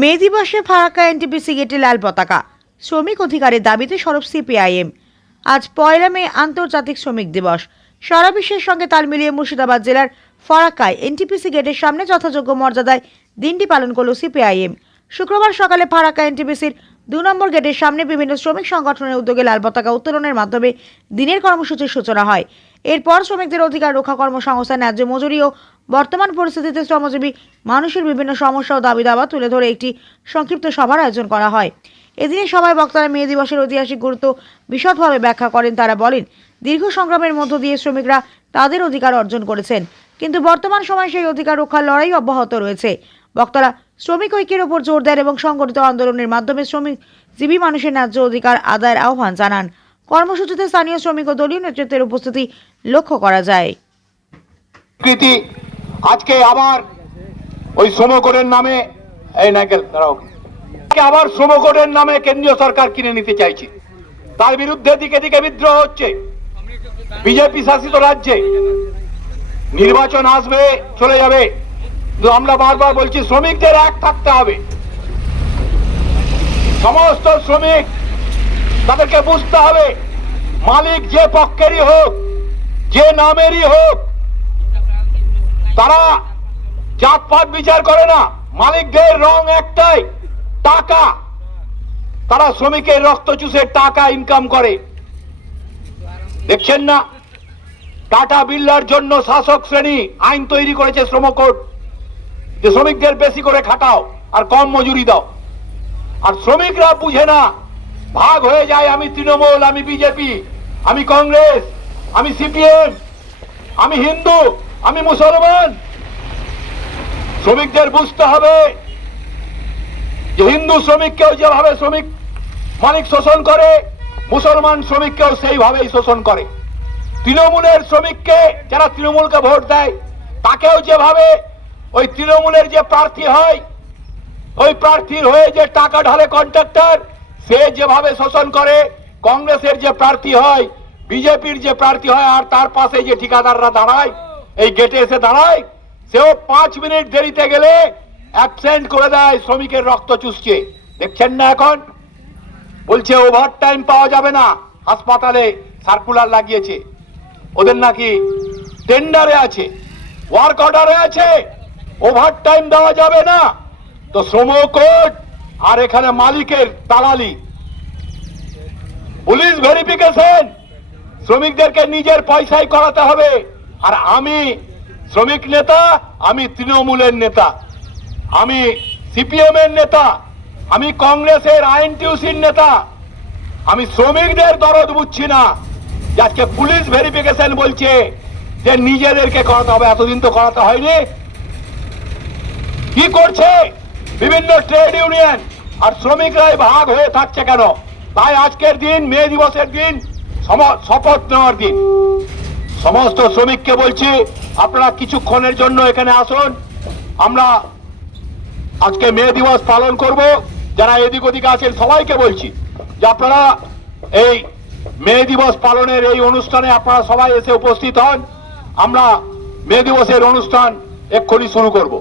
মে দিবসে ফারাক্কা এনটিপিসি গেটে লাল পতাকা। শ্রমিক অধিকারের দাবিতে সরব সিপিআইএম। আজ 1 মে আন্তর্জাতিক শ্রমিক দিবস। সারা বিশ্বের সঙ্গে তাল মিলিয়ে মুর্শিদাবাদ জেলার ফারাক্কায় এনটিপিসি গেটের সামনে যথাযোগ্য মর্যাদায় দিনটি পালন করল সিপিআইএম। শুক্রবার সকালে ফারাক্কা এনটিপিসির 2 নম্বর গেটের সামনে বিভিন্ন শ্রমিক সংগঠনের উদ্যোগে লাল পতাকা উত্তোলনের মাধ্যমে দিনের কর্মসূচির সূচনা হয়। এরপর শ্রমিকদের অধিকার রক্ষা কর্মসংস্থান, ন্যায্য মজুরি ও বর্তমান পরিস্থিতিতে শ্রমজীবী মানুষের বিভিন্ন সমস্যা ও দাবি দাবা তুলে ধরে একটি সংক্ষিপ্ত সভার আয়োজন করা হয়। এদিনে সভায় বক্তারা মে দিবসের ঐতিহাসিক গুরুত্ব বিশদভাবে ব্যাখ্যা করেন। তারা বলেন, দীর্ঘ সংগ্রামের মধ্য দিয়ে শ্রমিকরা তাদের অধিকার অর্জন করেছেন, কিন্তু বর্তমান সময়ে সেই অধিকার রক্ষার লড়াই অব্যাহত রয়েছে। বক্তারা শ্রমিক ঐক্যের উপর জোর দেন এবং সংগঠিত আন্দোলনের মাধ্যমে শ্রমিকজীবী মানুষের ন্যায্য অধিকার আদায়ের আহ্বান জানান। কর্মসূচিতে স্থানীয় শ্রমিক ও দলীয় নেতৃত্বের উপস্থিতি লক্ষ্য করা যায়। আজকে আবার ওই শ্রমকোডের নামে আবার শ্রমকোডের নামে কেন্দ্রীয় সরকার কিনে নিতে চাইছে। তার বিরুদ্ধে দিকে দিকে বিদ্রোহ হচ্ছে। বিজেপি শাসিত রাজ্যে নির্বাচন আসবে, চলে যাবে, কিন্তু আমরা বারবার বলছি শ্রমিকদের এক থাকতে হবে। সমস্ত শ্রমিক তাদেরকে বুঝতে হবে, মালিক যে পক্ষেরই হোক, যে নামেরই হোক, তারা জাতপাত বিচার করে না। মালিকদের রং একটাই, টাকা। তারা শ্রমিকের রক্ত চুষে টাকা ইনকাম করে। দেখছেন না, টাটা বিড়লার জন্য শাসক শ্রেণী আইন তৈরি করেছে শ্রম কোড, যে শ্রমিকদের বেশি করে খাটাও আর কম মজুরি দাও। আর শ্রমিকরা বুঝে না, ভাগ হয়ে যায়, আমি তৃণমূল, আমি বিজেপি, আমি কংগ্রেস, আমি সিপিএম, আমি হিন্দু, আমি মুসলমান। শ্রমিকদের বুঝতে হবে যে হিন্দু শ্রমিককেও যেভাবে শ্রমিক মালিক শোষণ করে, মুসলমান শ্রমিককেও সেইভাবেই শোষণ করে। তৃণমূলের শ্রমিককে, যারা তৃণমূলকে ভোট দেয়, তাকেও যেভাবে ওই তৃণমূলের যে প্রার্থী হয়, ওই প্রার্থীর হয়ে যে টাকা ঢালে কন্ট্রাক্টর, সে যেভাবে শোষণ করে, কংগ্রেসের যে প্রার্থী হয়, বিজেপির যে প্রার্থী হয়, আর তার পাশে যে ঠিকাদাররা দাঁড়ায়, এই গেটে এসে দাঁড়ায়, সেও 5 মিনিট দেরিতে গেলে অ্যাবসেন্ট করে দেয়, শ্রমিকের রক্ত চুষছে। দেখছেন না, এখন বলছে ওভার টাইম পাওয়া যাবে না। হাসপাতালে সার্কুলার লাগিয়েছে, ওদের নাকি টেন্ডারে আছে, ওয়ার্ক অর্ডারে আছে, ওভার টাইম দেওয়া যাবে না। তো শ্রম কোড আর এখানে মালিকের দালালি, পুলিশ ভেরিফিকেশন, শ্রমিকদেরকে নিজের পয়সায় করাতে হবে। আর আমি শ্রমিক নেতা, আমি তৃণমূলের নেতা, আমি সিপিএম এর নেতা, আমি কংগ্রেসের আইএনটিইউসির নেতা। আমি শ্রমিকদের দরদ বুঝছি না। আজকে পুলিশ ভেরিফিকেশন বলছে যে নিজেদেরকে করাতে হবে, এতদিন তো করাতে হয়নি। কি করছে বিভিন্ন ট্রেড ইউনিয়ন, আর শ্রমিকরাই ভাগ হয়ে থাকছে কেন? তাই আজকের দিন, মে দিবসের দিন, শপথ নেওয়ার দিন। সমস্ত শ্রমিককে বলছি, আপনারা কিছুক্ষণের জন্য এখানে আসুন। আমরা আজকে মে দিবস পালন করব। যারা এদিক ওদিকে আছেন সবাইকে বলছি যে আপনারা এই মে দিবস পালনের এই অনুষ্ঠানে আপনারা সবাই এসে উপস্থিত হন। আমরা মে দিবসের অনুষ্ঠান এক্ষুনি শুরু করব।